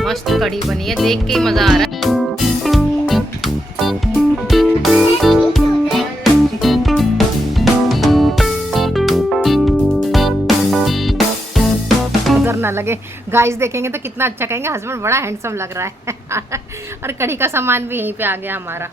मस्त कढ़ी बनी है, देख के ही मजा आ रहा है। नजर ना लगे, गाइस देखेंगे तो कितना अच्छा कहेंगे हस्बैंड बड़ा हैंडसम लग रहा है। और कढ़ी का सामान भी यहीं पे आ गया हमारा।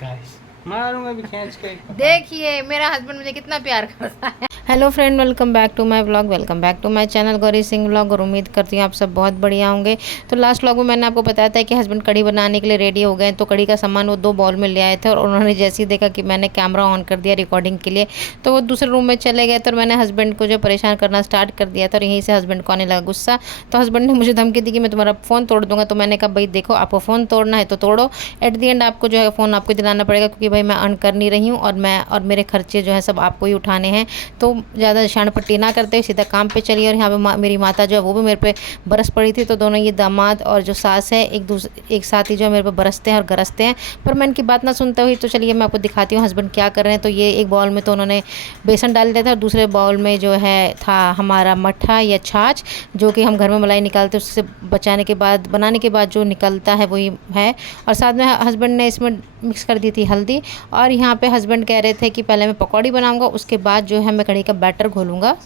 गाइस मारूंगा भी खींच के। देखिए मेरा हस्बैंड मुझे कितना प्यार करता है। Hello friend, welcome back to my vlog, welcome back to my channel Gauri Singh vlog. और उम्मीद करती हूँ आप सब बहुत बढ़िया होंगे। तो लास्ट व्लॉग में मैंने आपको बताया था कि हस्बैंड कढ़ी बनाने के लिए रेडी हो गए। तो कढ़ी का सामान वो 2 बाउल में ले आए थे और उन्होंने जैसे ही देखा कि मैंने कैमरा ऑन कर दिया रिकॉर्डिंग के लिए, तो वो दूसरे रूम में चले गए। तो मैंने हस्बैंड को जो परेशान करना स्टार्ट कर दिया था और यहीं से हस्बैंड को आने लगा गुस्सा। तो हस्बैंड ने मुझे धमकी दी कि मैं तुम्हारा फ़ोन तोड़ दूंगा। तो मैंने कहा भाई देखो, आपको फ़ोन तोड़ना है तो तोड़ो, एट दी एंड आपको जो है फ़ोन आपको दिलाना पड़ेगा, क्योंकि भाई मैं अर्न कर नहीं रही हूँ और मेरे खर्चे जो है सब आपको ही उठाने हैं। तो ज़्यादा शान पट्टी ना करते हुए सीधा काम पे चलिए। और यहाँ पे मेरी माता जो है वो भी मेरे पे बरस पड़ी थी। तो दोनों ये दामाद और जो सास है एक साथ ही जो है मेरे पे बरसते हैं और गरजते हैं, पर मैं इनकी बात ना सुनते हुई। तो चलिए मैं आपको दिखाती हूँ हस्बैंड क्या कर रहे हैं। तो ये एक बाउल में तो उन्होंने बेसन डाल दिया था और दूसरे बाउल में जो है था हमारा मट्ठा या छाछ, जो कि हम घर में मलाई निकालते हैं, उससे बनाने के बाद जो निकलता है वही है। और साथ में हस्बैंड ने इसमें मिक्स कर दी थी हल्दी। और यहाँ पे हस्बैंड कह रहे थे कि पहले मैं पकौड़ी बनाऊंगा, उसके बाद जो है मैं कढ़ी का बैटर घोलूंगा।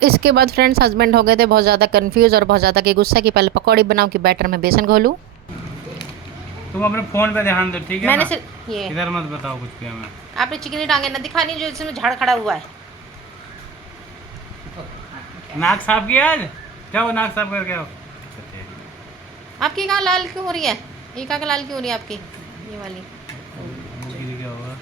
इसके बाद फ्रेंड्स हस्बैंड हो गए थे बहुत ज़्यादा कंफ्यूज और बहुत ज़्यादा के गुस्सा कि पहले पकौड़ी बनाऊं कि बैटर में बेसन घोलूं। तुम अपने फोन पे ध्यान दो, ठीक है मैंने ना? सिर्फ ये इधर मत बताओ कुछ भी हमें। आपने चिकनी टांगे ना दिखानी जो इसमें झाड़ खड़ा हुआ है। नाक साफ किया आज? जाओ नाक साफ करके आओ। आपकी कहाँ लाल क्यों हो रही है? ये कहाँ लाल क्यों हो रही है आपकी? ये वाली। क्या होगा?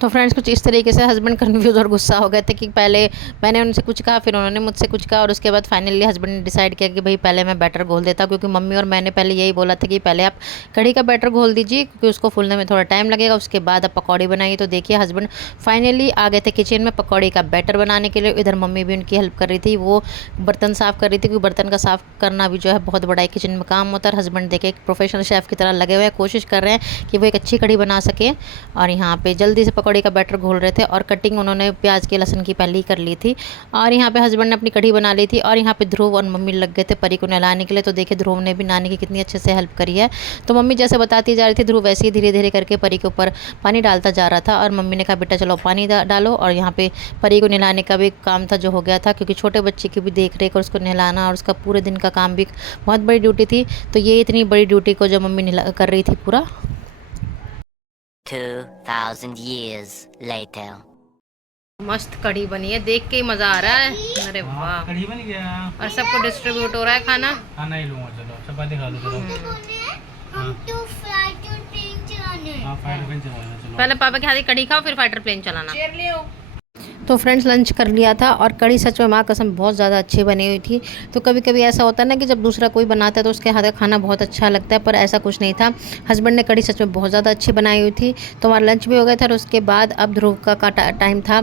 तो फ्रेंड्स कुछ इस तरीके से हस्बैंड कन्फ्यूज़ और गुस्सा हो गए थे कि पहले मैंने उनसे कुछ कहा, फिर उन्होंने मुझसे कुछ कहा, और उसके बाद फाइनली हस्बैंड ने डिसाइड किया कि भाई पहले मैं बैटर घोल देता हूँ, क्योंकि मम्मी और मैंने पहले यही बोला था कि पहले आप कढ़ी का बैटर घोल दीजिए क्योंकि उसको फूलने में थोड़ा टाइम लगेगा, उसके बाद आप पकौड़ी बनाइए। तो देखिए हस्बैंड फाइनली आ गए थे किचन में पकौड़ी का बैटर बनाने के लिए। इधर मम्मी भी उनकी हेल्प कर रही थी, वो बर्तन साफ़ कर रही थी, क्योंकि बर्तन का साफ़ करना भी जो है बहुत बड़ा किचन में काम होता है। हस्बैंड देखे एक प्रोफेशनल शेफ़ की तरह लगे हुए हैं, कोशिश कर रहे हैं कि वो एक अच्छी कढ़ी बना सके। और यहाँ पे जल्दी से पकौड़ी का बैटर घोल रहे थे और कटिंग उन्होंने प्याज के लहसुन की पहले ही कर ली थी। और यहाँ पे हस्बैंड ने अपनी कढ़ी बना ली थी और यहाँ पे ध्रुव और मम्मी लग गए थे परी को नहलाने के लिए। तो देखिए ध्रुव ने भी नानी की कितनी अच्छे से हेल्प करी है। तो मम्मी जैसे बताती जा रही थी, ध्रुव वैसे ही धीरे धीरे करके परी के ऊपर पानी डालता जा रहा था। और मम्मी ने कहा बेटा चलो पानी डालो। और यहाँ पे परी को नहलाने का भी काम था जो हो गया था, क्योंकि छोटे बच्चे की भी देख रेख और उसको नहलाना और उसका पूरे दिन का काम भी बहुत बड़ी ड्यूटी थी। तो ये इतनी बड़ी ड्यूटी को जो मम्मी कर रही थी पूरा। 2000 years later. मस्त कढ़ी बनी है, देख के ही मजा आ रहा है। अरे वाह, कढ़ी बन गया। और सबको डिस्ट्रीब्यूट हो रहा है खाना। खाना ही लूंगा, चलो चपाती खा लो। चलो हम तो फाइटर प्लेन चलाने। हाँ फाइटर प्लेन चलाना। चलो पहले पापा के हाथ की कढ़ी खाओ फिर फाइटर प्लेन चलाना। तो फ्रेंड्स लंच कर लिया था और कढ़ी सच में माँ कसम बहुत ज़्यादा अच्छी बनी हुई थी। तो कभी कभी ऐसा होता है ना कि जब दूसरा कोई बनाता है तो उसके हाथ का खाना बहुत अच्छा लगता है, पर ऐसा कुछ नहीं था। हस्बैंड ने कढ़ी सच में बहुत ज़्यादा अच्छी बनाई हुई थी। तो हमारा लंच भी हो गया था और उसके बाद अब ध्रुव का टाइम था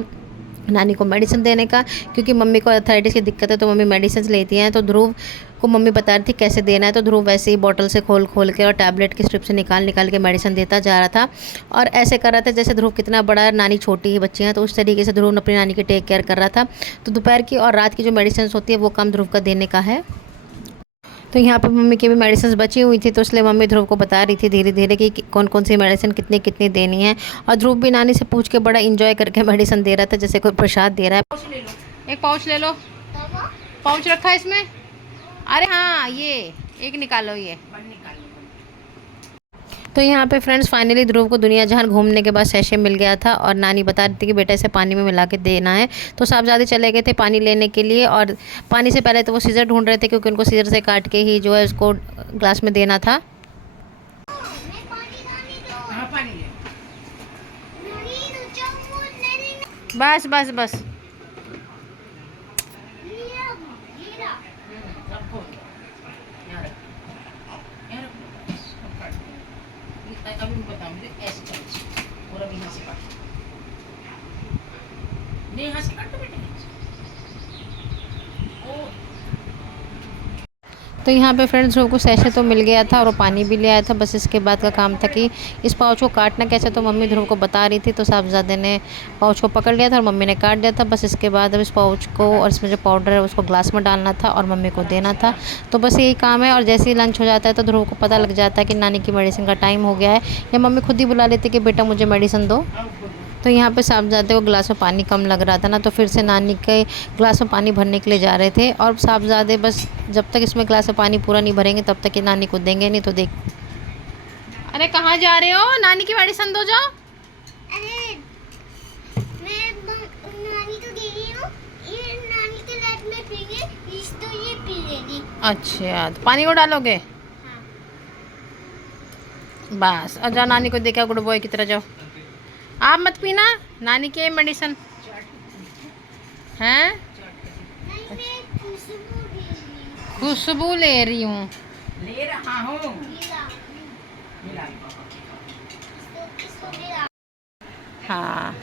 नानी को मेडिसिन देने का, क्योंकि मम्मी को अर्थराइटिस की दिक्कत है तो मम्मी मेडिसिन लेती हैं। तो ध्रुव को मम्मी बता रही थी कैसे देना है। तो ध्रुव वैसे ही बॉटल से खोल के और टैबलेट की स्ट्रिप से निकाल के मेडिसिन देता जा रहा था और ऐसे कर रहा था जैसे ध्रुव कितना बड़ा है, नानी छोटी ही बच्ची हैं। तो उस तरीके से ध्रुव अपनी नानी की टेक केयर कर रहा था। तो दोपहर की और रात की जो मेडिसिन होती है वो काम ध्रुव का देने का है। तो यहाँ पे मम्मी की भी मेडिसिन बची हुई थी, तो इसलिए मम्मी ध्रुव को बता रही थी धीरे धीरे कि कौन कौन सी मेडिसिन कितनी कितनी देनी है। और ध्रुव भी नानी से पूछ के बड़ा इंजॉय करके मेडिसिन दे रहा था जैसे कोई प्रसाद दे रहा है। एक पाउच ले लो, पाउच रखा है इसमें। अरे हाँ ये एक निकालो, ये तो यहाँ पे फ्रेंड्स फाइनली ध्रुव को दुनिया जहान घूमने के बाद सैशे मिल गया था और नानी बता रही थी कि बेटा इसे पानी में मिला के देना है। तो साहबजादे चले गए थे पानी लेने के लिए और पानी से पहले तो वो सीजर ढूंढ रहे थे, क्योंकि उनको सीजर से काट के ही जो है उसको ग्लास में देना था। बस बस बस अभी बताऊँ मुझे ऐसे चम्मच और अभी यहाँ से काट, नहीं यहाँ से काट दो बेटे। तो यहाँ पे फ्रेंड्स ध्रुव को सैशे तो मिल गया था और वो पानी भी ले आया था। बस इसके बाद का काम था कि इस पाउच को काटना कैसे, तो मम्मी ध्रुव को बता रही थी। तो साहबजादे ने पाउच को पकड़ लिया था और मम्मी ने काट दिया था। बस इसके बाद अब इस पाउच को और इसमें जो पाउडर है उसको ग्लास में डालना था और मम्मी को देना था। तो बस यही काम है। और जैसे ही लंच हो जाता है तो ध्रुव को पता लग जाता है कि नानी की मेडिसिन का टाइम हो गया है, या मम्मी खुद ही बुला लेती कि बेटा मुझे मेडिसिन दो। तो यहाँ पे साहबजादे को गिलास में पानी कम लग रहा था ना, तो फिर से नानी के गिलास में पानी भरने के लिए जा रहे थे। और साहबजादे बस जब तक इसमें गिलास में पानी पूरा नहीं भरेंगे तब तक ये नानी को देंगे नहीं। तो देख, अरे कहाँ जा रहे हो? नानी की मेडिसिन दो जाओ। अरे मैं नानी को दे रही हूँ, ये नानी के लात में पीने, इस तो ये पी लेगी। अच्छा, तो पानी को डालोगे? हाँ। बस, और जाओ नानी को देखा, गुड बॉय की तरह जाओ। आप मत पीना नानी की मेडिसिन हैं। नहीं, मैं खुशबू दे रही हूँ। खुशबू ले रही हूँ। ले रहा हूँ। इसको दे रहा। हाँ,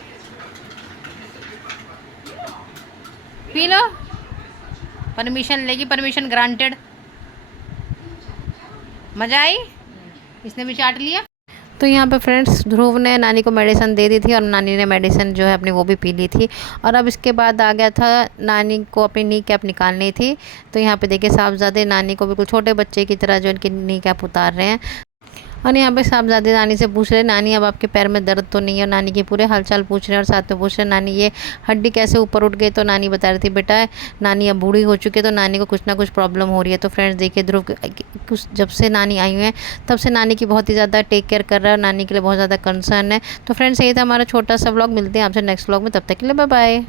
पी लो। परमिशन लेगी, परमिशन ग्रांटेड। मजा आई? इसने भी चाट लिया। तो यहाँ पे फ्रेंड्स ध्रुव ने नानी को मेडिसिन दे दी थी और नानी ने मेडिसिन जो है अपनी वो भी पी ली थी। और अब इसके बाद आ गया था नानी को अपनी नी कैप निकालनी थी। तो यहाँ पे देखिए साहबजादे नानी को बिल्कुल छोटे बच्चे की तरह जो इनकी नी कैप उतार रहे हैं। और यहाँ पे साहबजादे नानी से पूछ रहे हैं, नानी अब आपके पैर में दर्द तो नहीं है? और नानी के पूरे हालचाल पूछ रहे हैं और साथ में पूछ रहे हैं, नानी ये हड्डी कैसे ऊपर उठ गई? तो नानी बता रही थी, बेटा नानी अब बूढ़ी हो चुकी है तो नानी को कुछ ना कुछ प्रॉब्लम हो रही है। तो फ्रेंड्स देखिए ध्रुव कुछ जब से नानी आई हुई हैं तब से नानी की बहुत ही ज़्यादा टेक केयर कर रहा है और नानी के लिए बहुत ज़्यादा कंसर्न है। तो फ्रेंड्स यही था हमारा छोटा सा व्लॉग। मिलते हैं आपसे नेक्स्ट व्लॉग में, तब तक के लिए बाय बाय।